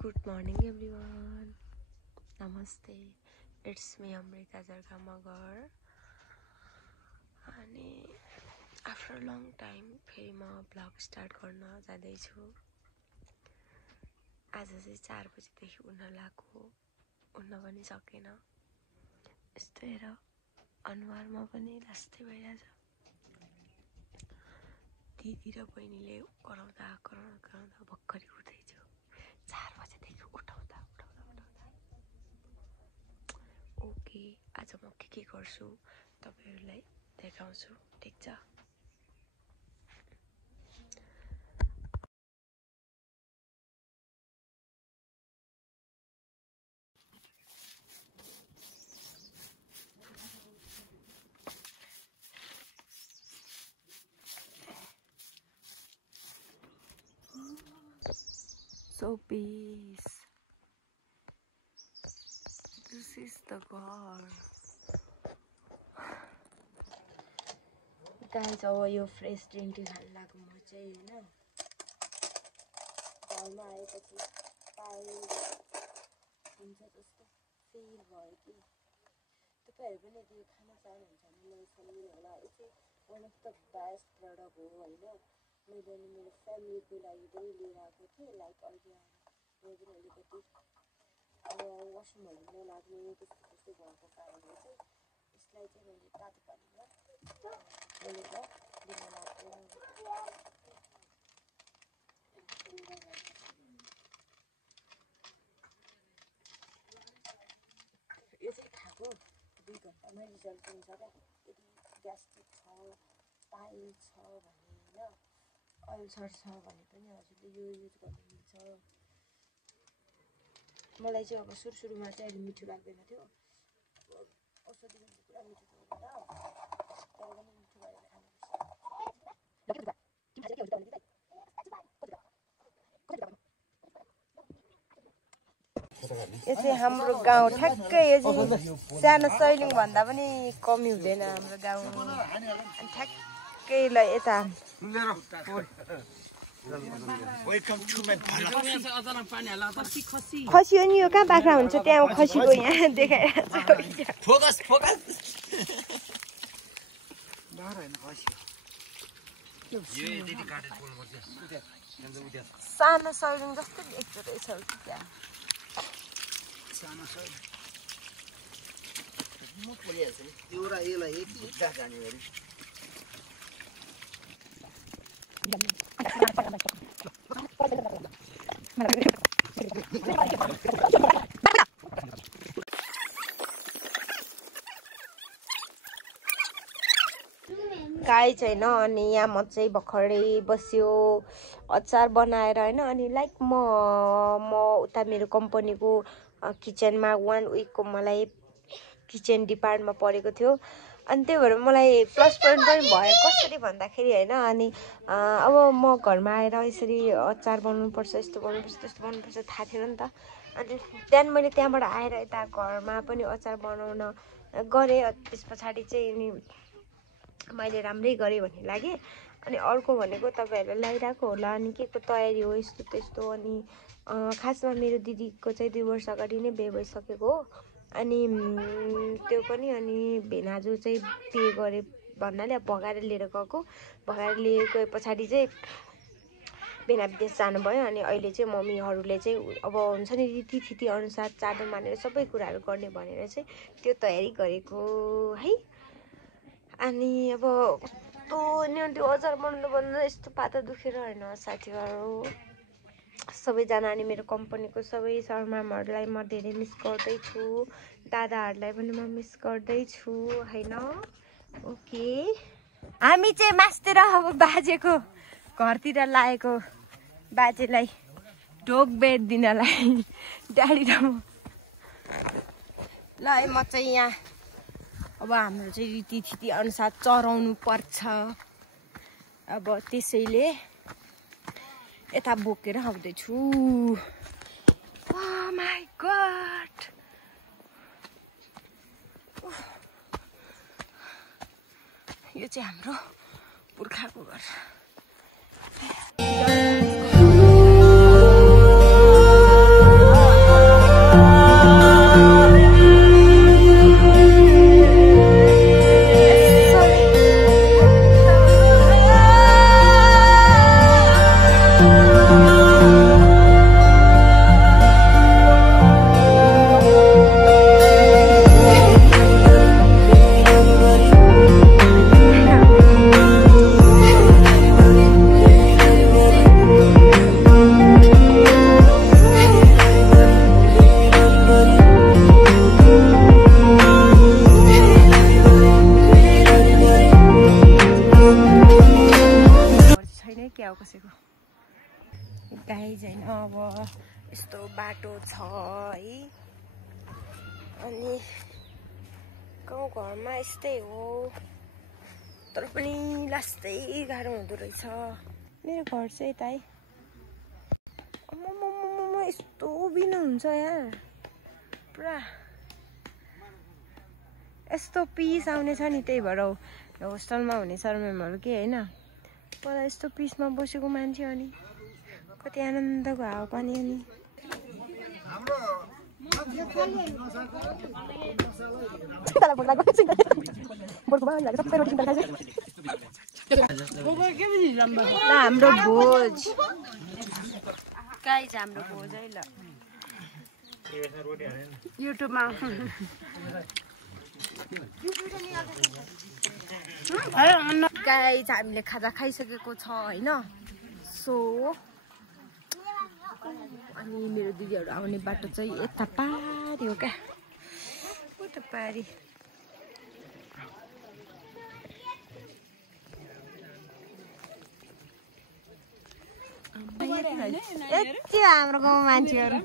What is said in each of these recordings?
Good morning everyone. Namaste. It's me Amrita Jargamagar. अनि after a long time फेरि म blog start गर्न जाँदैछु। आज चाहिँ 4 बजेदेखि उठ्न लाग्यो, उठ्न पनि सकेन। यस्तो हेर अनुहारमा पनि लास्टै भइरहेछ। दिदी र बहिनीले कराउँदा भक्करी उठ्दैछु। 4 बजेदेखि उठाउँदा ओके, आज म के गर्छु तपाईहरुलाई देखाउँछु, ठीक छ? So peace. This is the car. Guys, अब यो फ्रेश ड्रिङ्क टी खान लाग्यो म चाहिँ हैन। घरमा आएपछि पाए हुन्छ जस्तो फिल भयो कि। तपाईहरु पनि यदि खान चाहनुहुन्छ भने मलाई सम्झिनु होला। यो चाहिँ one of the best product हो हैन। मैले अनि मेरो फ्यामिलीको लागि पनि लिएर आएको थिएँ। लाइक अहिले आएर पनि अलिकति वासरुमहरू नलाग्ने त्यस्तो भएको कारणले चाहिँ यसलाई चाहिँ मैले तातो पानीमा बोलेर लिन लाग्यो। यो चाहिँ खाएको 2 घण्टामा रिजल्ट हुन्छ क्या। यदि ग्यास्ट्रिक छ, पाइल छ भने हैन, अल्सर छ भने पनि हजुरले यो युज गर्न मिल्छ। मलाई चाहिँ अब सुरुमा चाहिँ अलि मिठो लाग्दैन थियो। औषधि पनि पुरा मिठो थियो होला। तर पनि मिठो भएर यो चाहिँ हाम्रो गाउँ ठ्याक्कै यो चाहिँ सानो सैलिङ भन्दा पनि कमी हुँदैन हाम्रो गाउँ। अनि ठ्याक्कै ल यता खसी हो नि यो। कहाँ बाख्रा हुन्छ त्यहाँ खसीको यहाँ देखाइरहेको छ। फोकस सानो सैलिङ जस्तै देख्दो रहेछ त्यहाँ। गाई छैन अनि यहाँ म चाहिँ भर्खरै बस्यो अचार बनाएर हैन। अनि लाइक म उता मेरो कम्पनीको किचनमा 1 विकको मलाई किचन डिपार्टमेन्टमा परेको थियो। अनि त्यही भएर मलाई प्लस पोइन्ट पनि भयो। कसरी भन्दाखेरि हैन, अनि अब म घरमा आएर यसरी अचार बनाउनु पर्छ, यस्तो बनाउनु पर्छ, त्यस्तो बनाउनु पर्छ थाहा थिएन नि त। अनि त्यहाँदेखि मैले त्यहाँबाट आएर यता घरमा पनि अचार बनाउन गरेँ। त्यस पछाडि चाहिँ नि मैले राम्रै गरेँ भन्ने लाग्यो। अनि अर्को भनेको तपाईहरुले लागिरहेको होला अनि के को तयारी हो यस्तो त्यस्तो। अनि खासमा मेरो दिदीको चाहिँ 2 वर्ष अगाडि नै बिहे भइसकेको हो। अनि त्यो पनि अनि भेनाजु चाहिँ बिहे गरे भन्नाले भगाएर लिएर गएको। भगाएर लिएर गए पछाडि चाहिँ भेना विदेश जानुभयो। अनि अहिले चाहिँ मम्मीहरूले चाहिँ अब हुन्छ नि रीतिथिति अनुसार चाडो मानेर सबै कुराहरू गर्ने भनेर चाहिँ त्यो तयारी गरेको है। अनि अब कस्तो नि त्यो अचार बनाउनु भन्दा यस्तो पाता दुखेर हैन साथीहरु सबैजना। अनि मेरो कम्पनीको सबै सर म्यामहरूलाई म धेरै मिस गर्दैछु। दादाहरूलाई पनि म मिस गर्दैछु हैन। ओके, हामी चाहिँ मास्तिर अब बाजेको घरतिर लागेको बाजेलाई ढोक बेड दिनलाई ड्याडी र म। ल म चाहिँ यहाँ अब हाम्रो चाहिँ रीतिथिति अनुसार चराउनु पर्छ। अब त्यसैले यता बोकेर आउँदैछु। ओह माय गॉड, यो चाहिँ हाम्रो पुर्खाको घर। यस्तो बाटो छ है अनि गाउँ घरमा यस्तै हो तर पनि लास्टै गाह्रो हुँदो रहेछ मेरो घर चाहिँ यता है यस्तो बिना हुन्छ यहाँ पुरा यस्तो पिस आउने छ नि त्यही भएर होस्टेलमा हुने सरमेमहरू के होइन पर यस्तो पिसमा बसेको मान्छे अनि कति आनन्दको हावापानी अनि हाम्रो भोज गाइज हाम्रो भोज है ल युट्युबमा गाइज हामीले खाजा खाइसकेको छ होइन सो अनि मेरो दिदीहरू आउने बाटो चाहिँ यता पारी हो क्या उता पारी यति हाम्रो गाउँ मान्छेहरू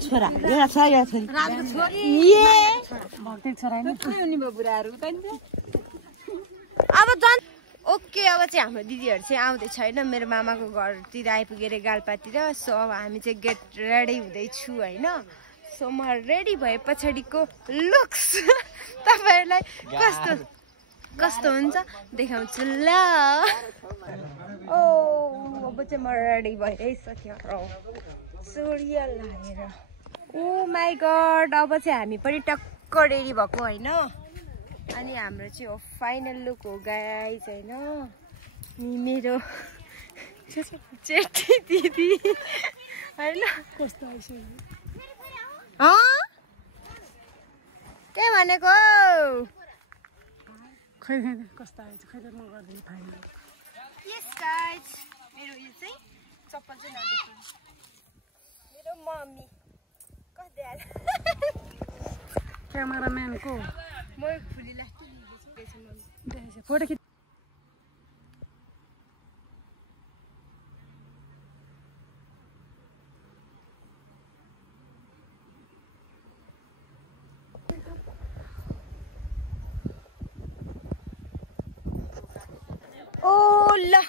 छोरा अब ओके अब चाहिँ हाम्रो दिदीहरू चाहिँ आउँदैछ होइन मेरो मामाको घरतिर आइपुगेर गाल्पातिर सो अब हामी चाहिँ गेट रेडी हुँदैछु होइन सो म रेडी भए पछाडिको लुक्स तपाईँहरूलाई कस्तो हुन्छ देखाउँछु ल ओ अब चाहिँ म रेडी भइसक्यो सूर्य लागेर ओ माई गड अब चाहिँ हामी पनि टक्क रेडी भएको होइन अनि हाम्रो चाहिँ हो फाइनल लुक हो गाइज होइन मेरो जेठी दिदी होइन कस्तो आइसक्यो के भनेको खै कस्तो आएछ खै म गर्दिनँ फाइनल यस गाइज मेरो यो चाहिँ चप्पल चाहिँ नदेख्नु मेरो मम्मी कस्तो आयो क्यामेराम्यान को म फुलीलाई फोटो खिच Oh la,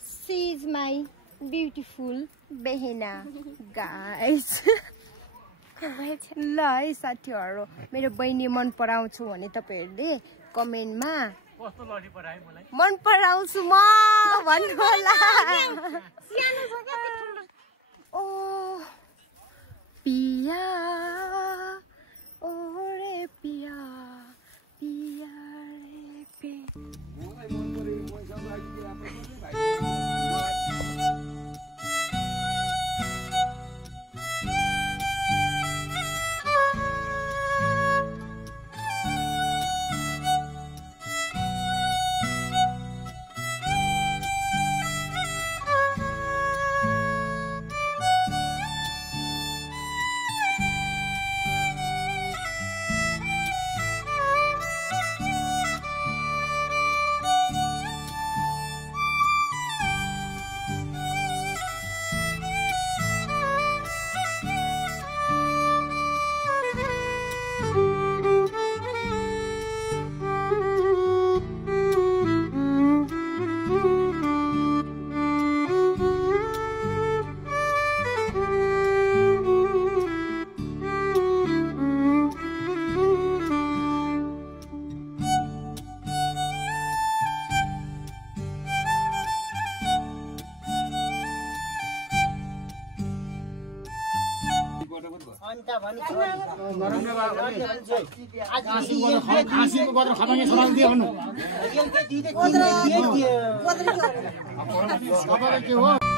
she is my beautiful behena, guys. ल है साथीहरू मेरो बहिनी मन पराउँछु भने तपाईहरुले कमेन्टमा मन पराउँछु म भन्नु होला ओ पिया ओ रे पिया पिया रे पिया खासीको गरेर खबाङे सवाल दियो भन्नु के हो